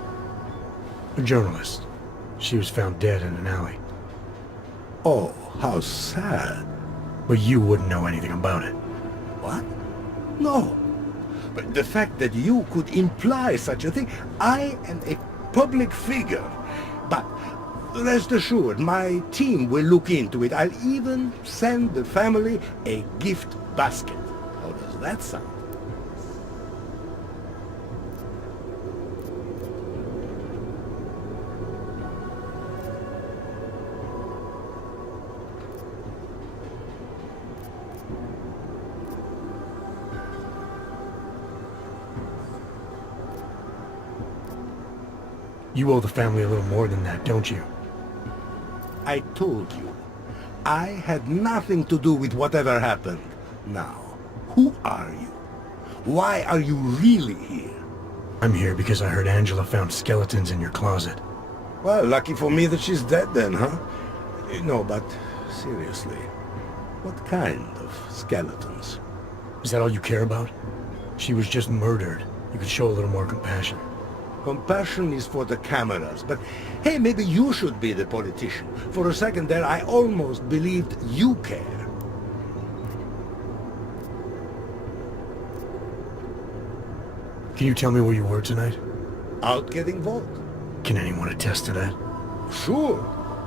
A journalist. She was found dead in an alley. Oh, how sad. But you wouldn't know anything about it. What? No. But the fact that you could imply such a thing, I am a public figure. But rest assured, my team will look into it. I'll even send the family a gift basket. How does that sound? You owe the family a little more than that, don't you? I told you, I had nothing to do with whatever happened. Now, who are you? Why are you really here? I'm here because I heard Angela found skeletons in your closet. Well, lucky for me that she's dead then, huh? No, but seriously, what kind of skeletons? Is that all you care about? She was just murdered. You could show a little more compassion. Compassion is for the cameras, but hey, maybe you should be the politician. For a second there, I almost believed you care. Can you tell me where you were tonight? Out getting vote. Can anyone attest to that? Sure.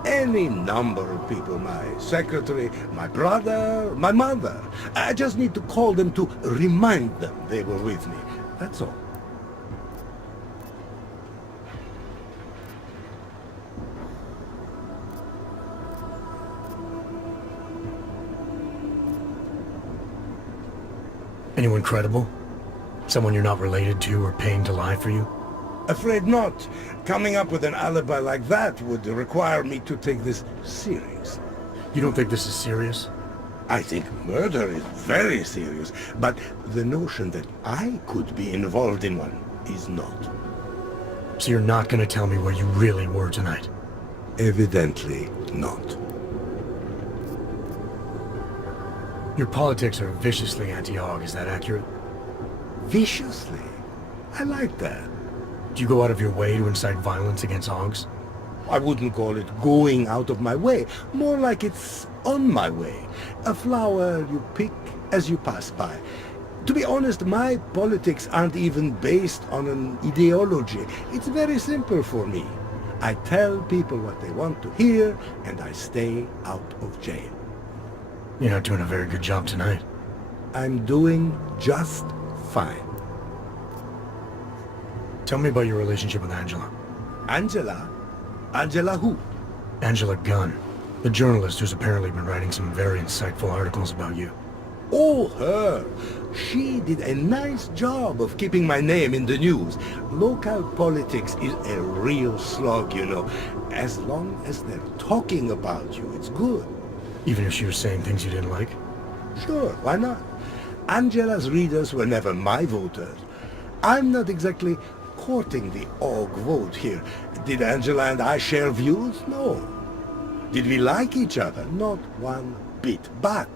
Any number of people. My secretary, my brother, my mother. I just need to call them to remind them they were with me. That's all. Anyone credible? Someone you're not related to or paying to lie for you? Afraid not. Coming up with an alibi like that would require me to take this seriously. You don't think this is serious? I think murder is very serious, but the notion that I could be involved in one is not. So you're not going to tell me where you really were tonight? Evidently not. Your politics are viciously anti-aug, is that accurate? Viciously? I like that. Do you go out of your way to incite violence against augs? I wouldn't call it going out of my way. More like it's on my way. A flower you pick as you pass by. To be honest, my politics aren't even based on an ideology. It's very simple for me. I tell people what they want to hear, and I stay out of jail. You're not doing a very good job tonight. I'm doing just fine. Tell me about your relationship with Angela. Angela? Angela who? Angela Gunn, the journalist who's apparently been writing some very insightful articles about you. Oh, her. She did a nice job of keeping my name in the news. Local politics is a real slog, you know. As long as they're talking about you, it's good. Even if she was saying things you didn't like? Sure, why not? Angela's readers were never my voters. I'm not exactly courting the AUG vote here. Did Angela and I share views? No. Did we like each other? Not one bit. But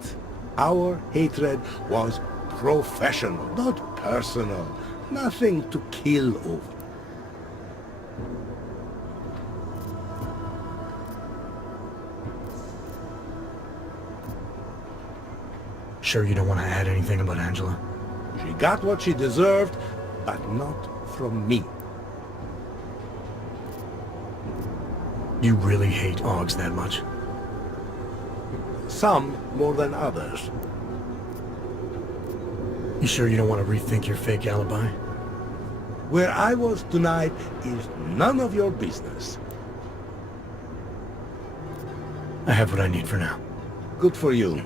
our hatred was professional, not personal. Nothing to kill over. Sure you don't want to add anything about Angela? She got what she deserved, but not from me. You really hate AUGs that much? Some more than others. You sure you don't want to rethink your fake alibi? Where I was tonight is none of your business. I have what I need for now. Good for you.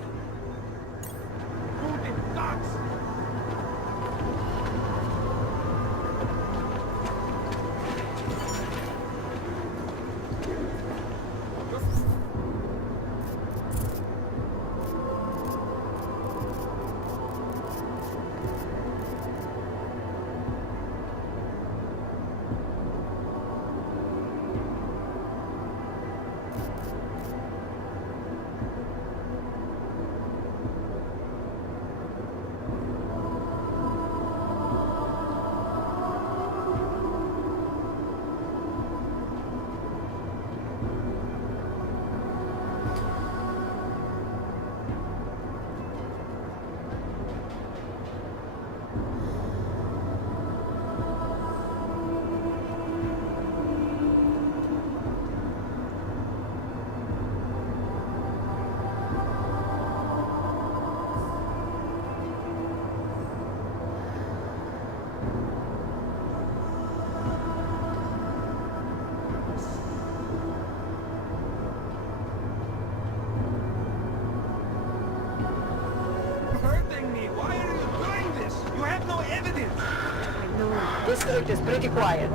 This state is pretty quiet.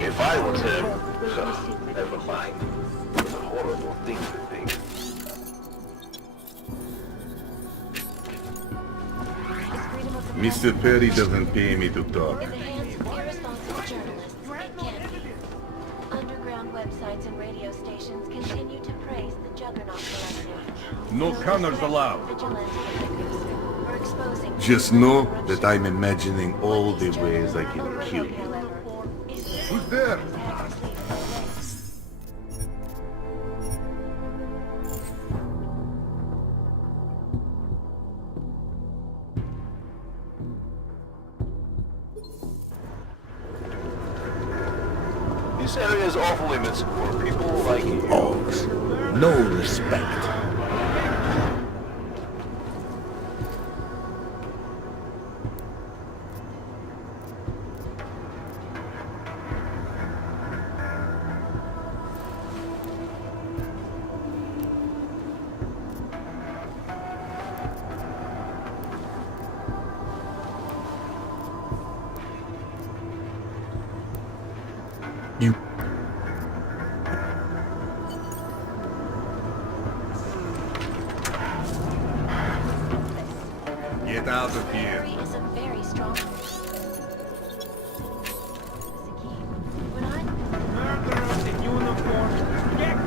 If I was him, never mind. It was a horrible thing to think. Mr. Perry doesn't pay me to talk. In the hands of irresponsible journalists, it can't be. Underground websites and radio stations continue to praise the Juggernaut Collective. No counters allowed. Vigilante hackers are exposing... Just know that I'm imagining all the ways I can kill you. Who's there? This area is off limits for people like you. Augs. No respect. You... Get out of here. Harry is a very strong... When I... Murderers in uniform, get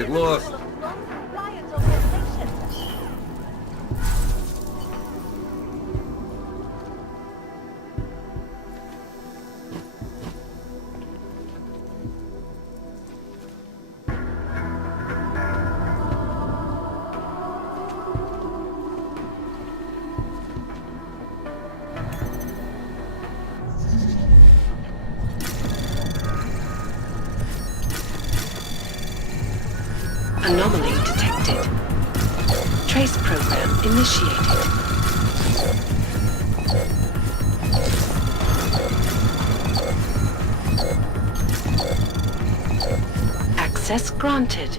Get lost. Non-compliant augmentations. Anomaly detected. Trace program initiated. Access granted.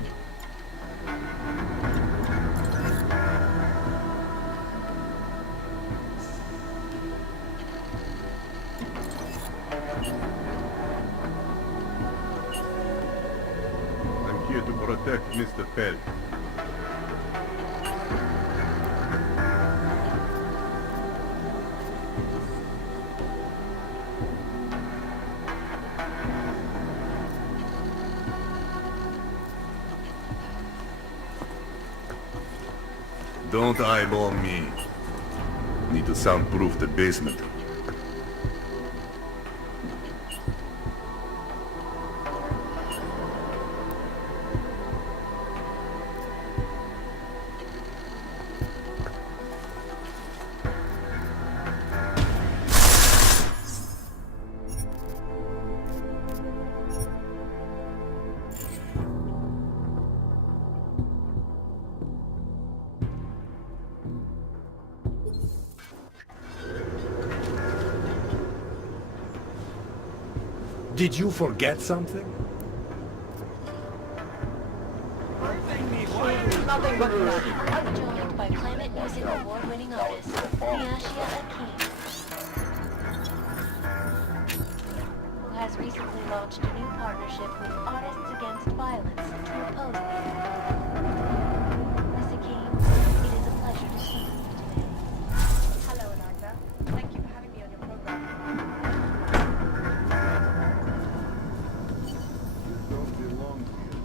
I'm here to protect Mr. Perry. Don't eyeball me. Need to soundproof the basement. Did you forget something? Nothing but I'm joined by Planet Music Award-winning artist, Akin, who has recently launched a new partnership with Artists Against Violence to oppose it. Miss Akin, it is a pleasure to speak with you today. Hello, Eliza. Thank you for having me on your program. You don't belong here.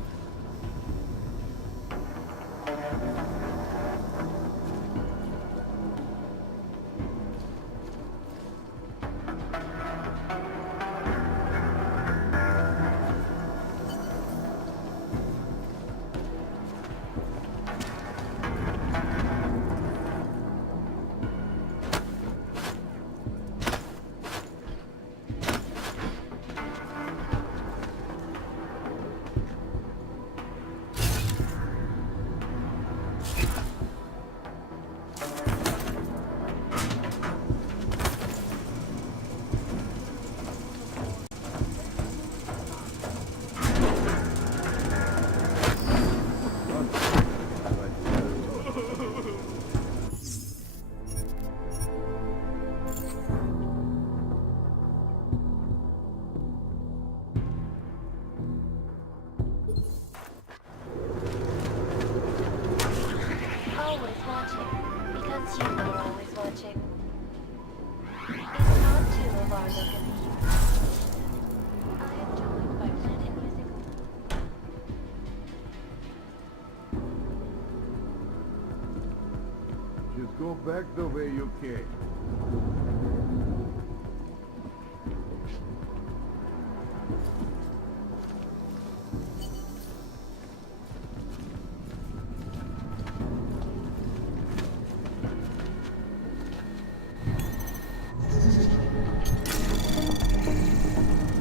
Always watching, because you are always watching. It's part 2 of our look at the universe. I am joined by Planet Music. Just go back the way you came.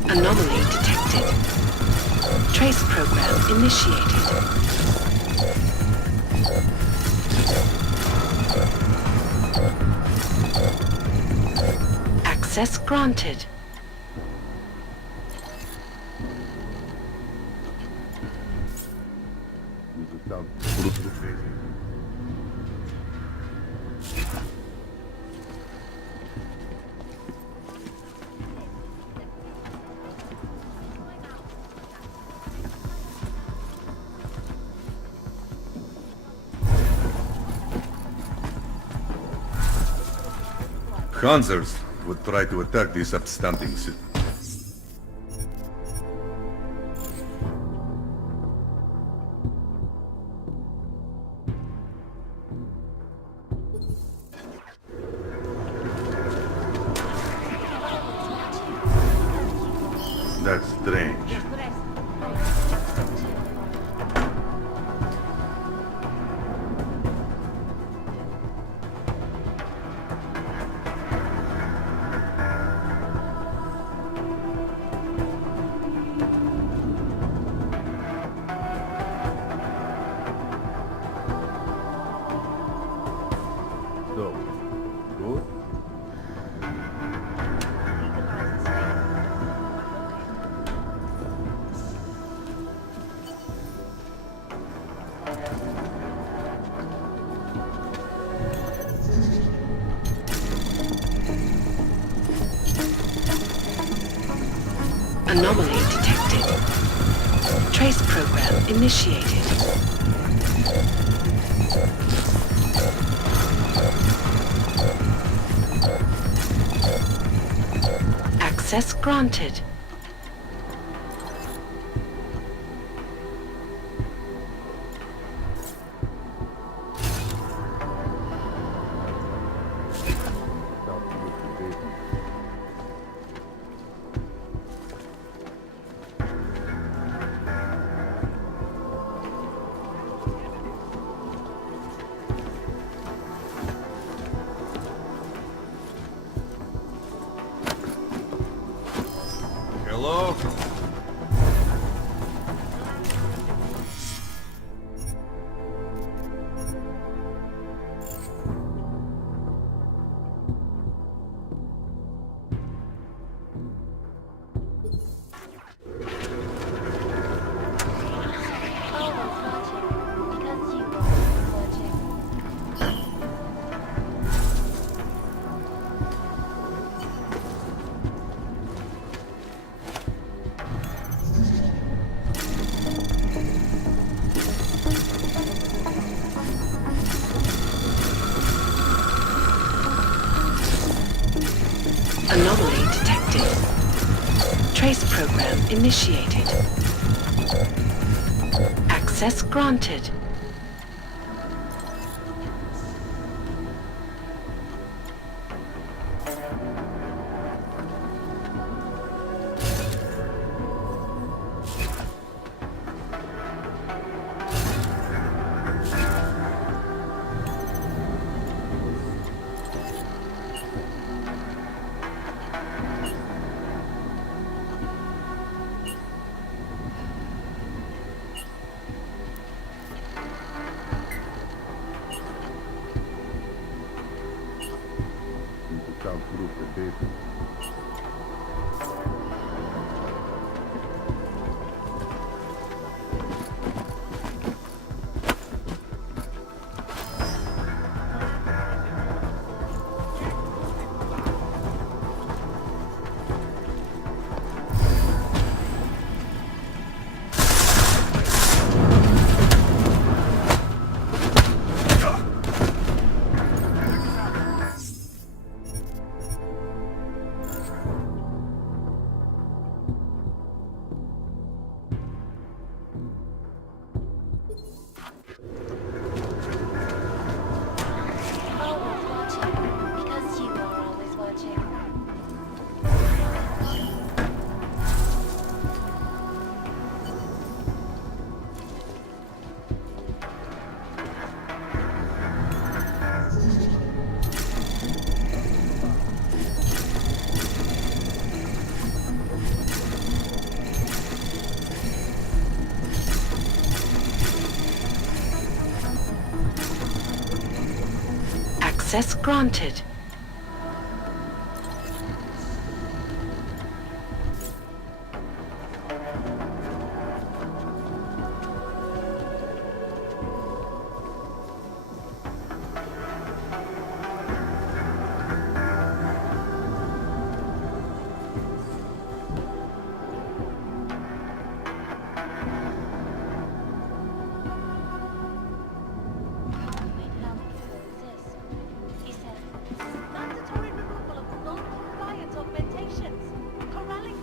Anomaly detected. Trace program initiated. Access granted. Need to soundproof the basement. Panzers would try to attack this upstanding city. That's strange. So, good? Anomaly detected. Trace program initiated. Access granted. Hello? Anomaly detected. Trace program initiated. Access granted. Soundproof the basement. Access granted.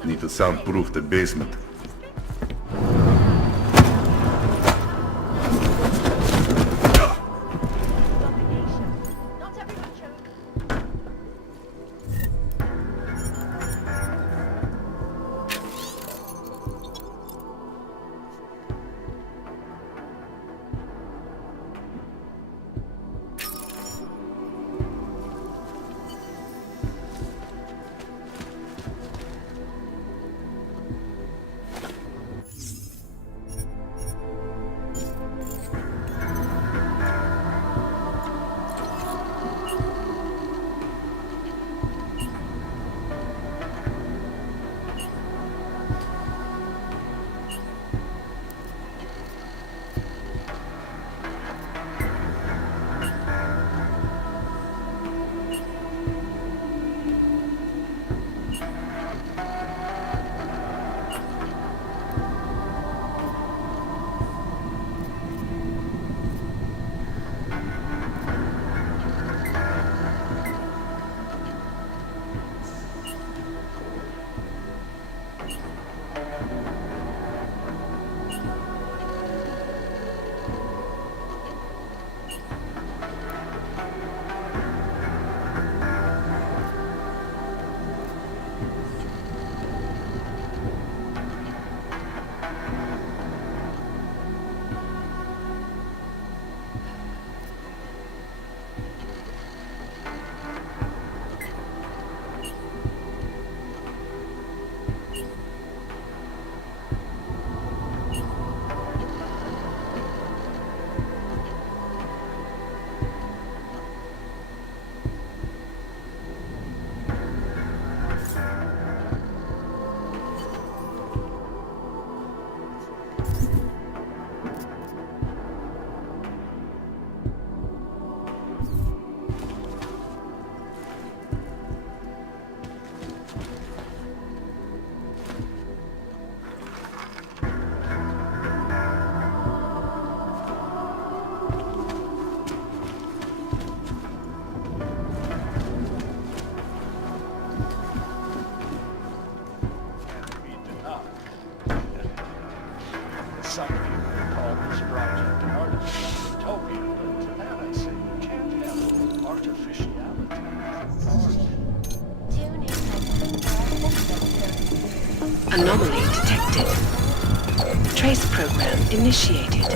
Need to soundproof the basement. Some people call this project artificial utopia, but to that I say you can't have artificiality. Anomaly detected. Trace program initiated.